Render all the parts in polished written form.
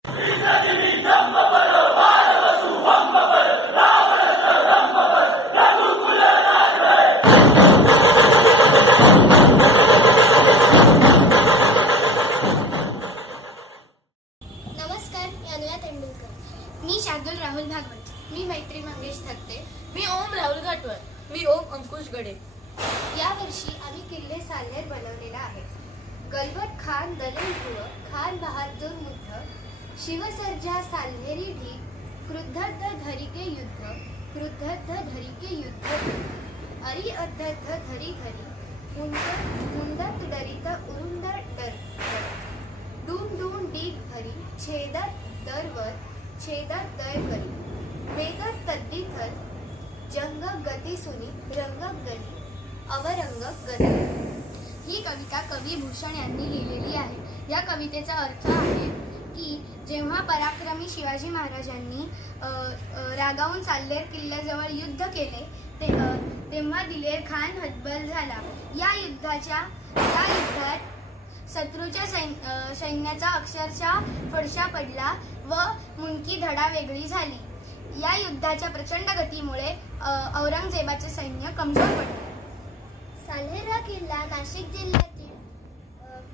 मी शार्दुल राहुल भागवत। मी मैत्री मंगेश थत्ते। मी ओम राहुल घाटवळ। मी ओम अंकुश गडे। या वर्षी आम्ही किल्ले साल्हेर बनवलेला आहे। गलबत खान दलेल भुव, खान बहादूर मुद्ध, शिवसर्जा साल्हेरी ढीक, क्रुद्धद्ध धरिके युद्ध, क्रुद्धद्ध धरिके युद्ध, अरी अद्धद्ध धरी धरी, मुंदत डरित उरुंद डर, डूम डूम डीक भरी, छेदत दरवर, छेदत दय करी, वेगत तद्दिथल, जंग गती सुनी, रंग गणी, अवरंग गती। ही कविता कवी भूषण यांनी लिहिलेली आहे। या कवितेचा अर्थ आहे की जेव्हा पराक्रमी शिवाजी महाराजांनी रागावून साल्हेर किल्ल्याजवळ युद्ध केले तेव्हा दिलेर खान हतबल झाला। या युद्धात शत्रूच्या सैन्याचा अक्षरशः फडशा पडला व मुंडकी धडा वेगळी झाली। या युद्धाच्या प्रचंड गतीमुळे औरंगजेबाचे सैन्य कमजोर पडले। साल्हेर हा किल्ला नाशिक जिल्ह्यातील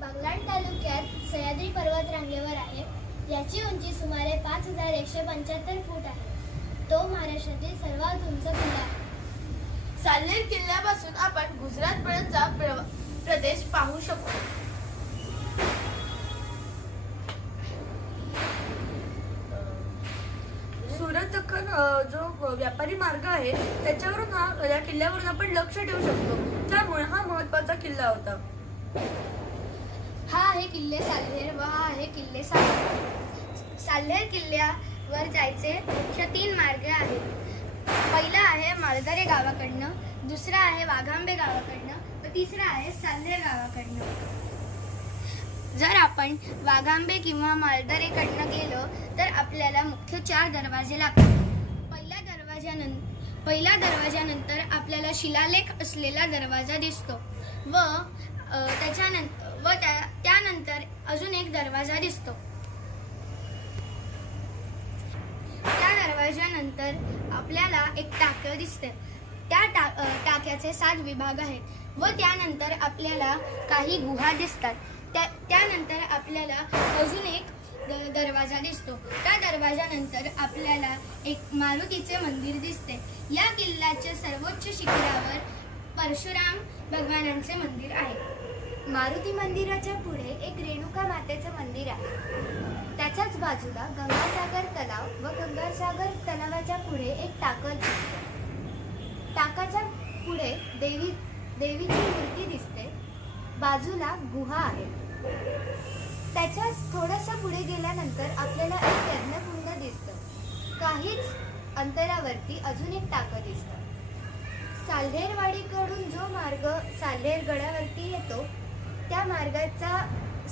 बागलाण तालुक्यात सह्याद्री पर्वतरांगेवर आहे। याची उंची सुमारे 5175 फूट आहे। तो महाराष्ट्रातील सर्वात उंच किल्ला आहे। साल्हेर किल्ल्यापासून आपण गुजरात पर्यंतचा प्रदेश पाहू शकतो। सुरत दख्खन जो व्यापारी मार्ग आहे त्याच्यावरून या किल्ल्यावरून आपण लक्ष ठेवू शकतो, त्यामुळे हा महत्त्वाचा किल्ला होता। हा आहे किल्ले साल्हेर व हा आहे किल्ले साल्हेर। साल्हेर किल्ल्यावर जायचे मुख्य 3 मार्ग आहेत। पहिला आहे माळदरे गावाकडनं, दुसरा आहे वाघांबे गावाकडनं व तिसरा आहे साल्हेर गावाकडनं। जर आपण वाघांबे किंवा माळदरेकडनं गेलो तर आपल्याला मुख्य 4 दरवाजे लागतात। पहिल्या दरवाजानंतर आपल्याला शिलालेख असलेला दरवाजा दिसतो व त्यानंतर अजून एक दरवाजा दिसतो। त्या दरवाजानंतर आपल्याला एक टाकं दिसते। त्या टाक्याचे 7 विभाग आहेत व त्यानंतर आपल्याला काही गुहा दिसतात। त्यानंतर आपल्याला अजून एक दरवाजा दिसतो। त्या दरवाजानंतर आपल्याला एक मारुतीचे मंदिर दिसते। या किल्ल्याच्या सर्वोच्च शिखरावर परशुराम भगवानांचे मंदिर आहे। मारुती मंदिराच्या पुढे एक रेणुका मातेचे मंदिर आहे। त्याच्याच बाजूला गंगासागर तलाव व गंगासागर तलावाच्या पुढे एक टाकं दिसते। टाकाच्या पुढे देवीची मूर्ती दिसते। बाजूला गुहा आहे। त्याच्याच थोडंसं पुढे गेल्यानंतर आपल्याला एक यज्ञकुंड दिसतं। काहीच अंतरावरती अजून एक टाकं दिसतं। साल्हेरवाडीकडून जो मार्ग साल्हेर गडावरती येतो त्या मार्गाचा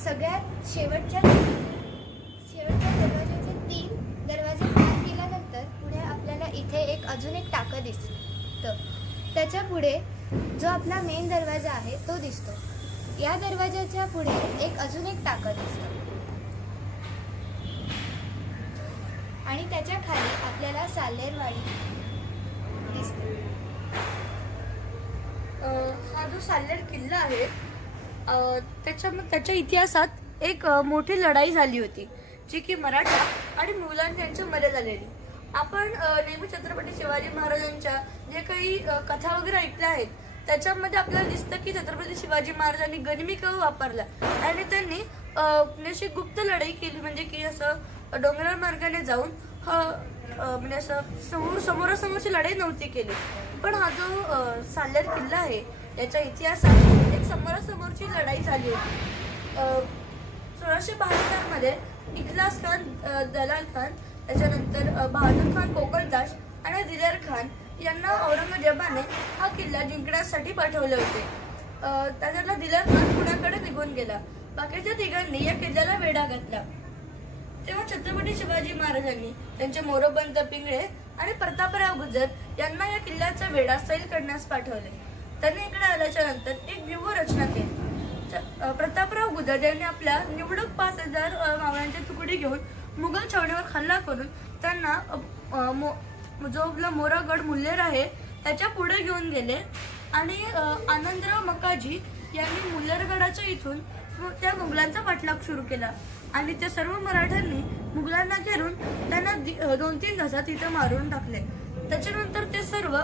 सगळ्यात शेवटच्या दरवाजाचे 3 दरवाजे पार केल्यानंतर पुढे आपल्याला इथे अजून एक टाकं दिसतं। त्याच्या पुढे जो आपला मेन दरवाजा आहे तो दिसतो। या दरवाजाच्या पुढे अजून एक टाकं दिसतं आणि त्याच्या खाली आपल्याला साल्हेरवाडी दिसते। हा जो साल्हेर किल्ला आहे त्याच्या इतिहासात एक मोठी लढाई झाली होती जी की मराठा आणि मुघलांच्या यांच्यामध्ये झालेली। आपण नेहमी छत्रपती शिवाजी महाराजांच्या जे काही कथा वगैरे ऐकल्या आहेत त्याच्यामध्ये आपल्याला दिसतं की छत्रपती शिवाजी महाराजांनी गनिमी कावा वापरला आणि त्यांनी अशी गुप्त लढाई केली, म्हणजे की असं डोंगराळ मार्गाने जाऊन म्हणजे असं समोरासमोरची लढाई नव्हती केली। पण हा जो साल्हेर किल्ला आहे याच्या इतिहासात एक समोरासमोरची लढाई झाली होती। 1672 मध्ये इखलास खान, दलाल खान, त्याच्यानंतर बहादूर खान कोकलदास आणि दिलेर खान यांना औरंगजेबाने हा किल्ला जिंकण्यासाठी पाठवले होते। त्याच्यातला दिलेर खान पुण्याकडे निघून गेला। बाकीच्या तिघांनी या किल्ल्याला वेढा घातला। तेव्हा छत्रपती शिवाजी महाराजांनी त्यांचे मोरोपंत पिंगळे आणि प्रतापराव गुजर यांना या किल्ल्याचा वेढा सैल करण्यास पाठवले। त्यांनी इकडे आल्याच्या नंतर एक व्यूह रचना केली। प्रतापराव गुजर यांनी आपल्या निवडक 5000 मावळ्यांची तुकडी घेऊन मुघल छावणीवर हल्ला करून त्यांना जो आपला मोरागड मुल्हेर आहे त्याच्या पुढे घेऊन गेले आणि आनंदराव मकाजी यांनी मुल्हेरगडाच्या इथून त्या मुघलांचा पाठलाग सुरू केला आणि त्या सर्व मराठ्यांनी मुघलांना घेरून त्यांना 2-3 तासात इथं मारून टाकले. त्याच्यानंतर ते सर्व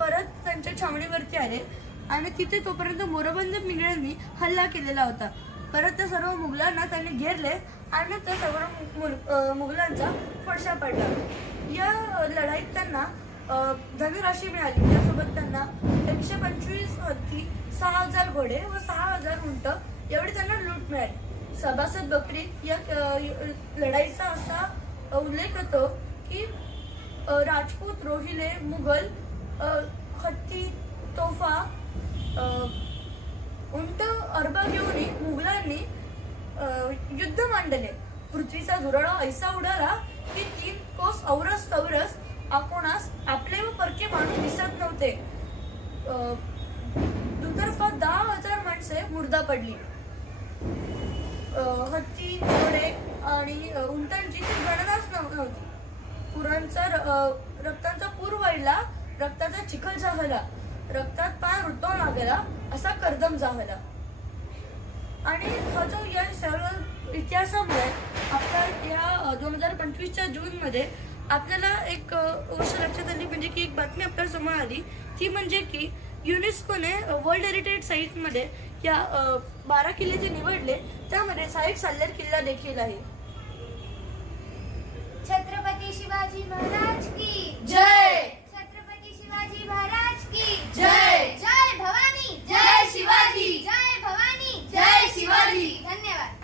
परत त्यांच्या छावणीवरती आले आणि तिथे तोपर्यंत मोरोबंद मिंगळ्यांनी हल्ला केलेला होता. परत त्या सर्व मुघलांना त्यांनी घेरले आणि त्या सर्व मुघलांचा फडशा पडला. या लढाईत त्यांना धनराशी मिळाली. त्यासोबत त्यांना 125 हत्ती, 6000 घोडे व 6000 उंट एवढी त्यांना लूट मिळाली. सभासद बकरी या लढाईचा असा उल्लेख होतो की राजपूत, रोहिले, मुघल हत्ती, तोफा, उंट, अरबा घेऊन मुघलांनी युद्ध मांडले. पृथ्वीचा धुराळा ऐसा उडाला की 3 कोस औरस तवरस आपणास आपले व परके माणूस दिसत नव्हते. दुतर्फा 10,000 माणसे मुर्दा पडली. हत्ती, घोडे आणि उंटांची गणनाच नव्हती. रक्ताचा पूर वाढला, रक्ताचा चिखल झाला, रक्तात पाय रुतवून लागला असा कर्दम झाला. आणि हा जो या सर्व इतिहासामुळे आपल्या या 2025च्या जूनमध्ये आपल्याला एक गोष्ट लक्षात आली, म्हणजे की एक बातमी आपल्या समोर आली, ती म्हणजे की युनेस्कोने वर्ल्ड हेरिटेज साईटमध्ये या 12 किल्ले जे निवडले त्यामध्ये एक साल्हेर किल्ला देखील आहे. छत्रपती शिवाजी महाराज की जय. छत्रपती शिवाजी महाराज की जय. जय भवानी, जय शिवाजी. जय भवानी, जय शिवाजी. धन्यवाद.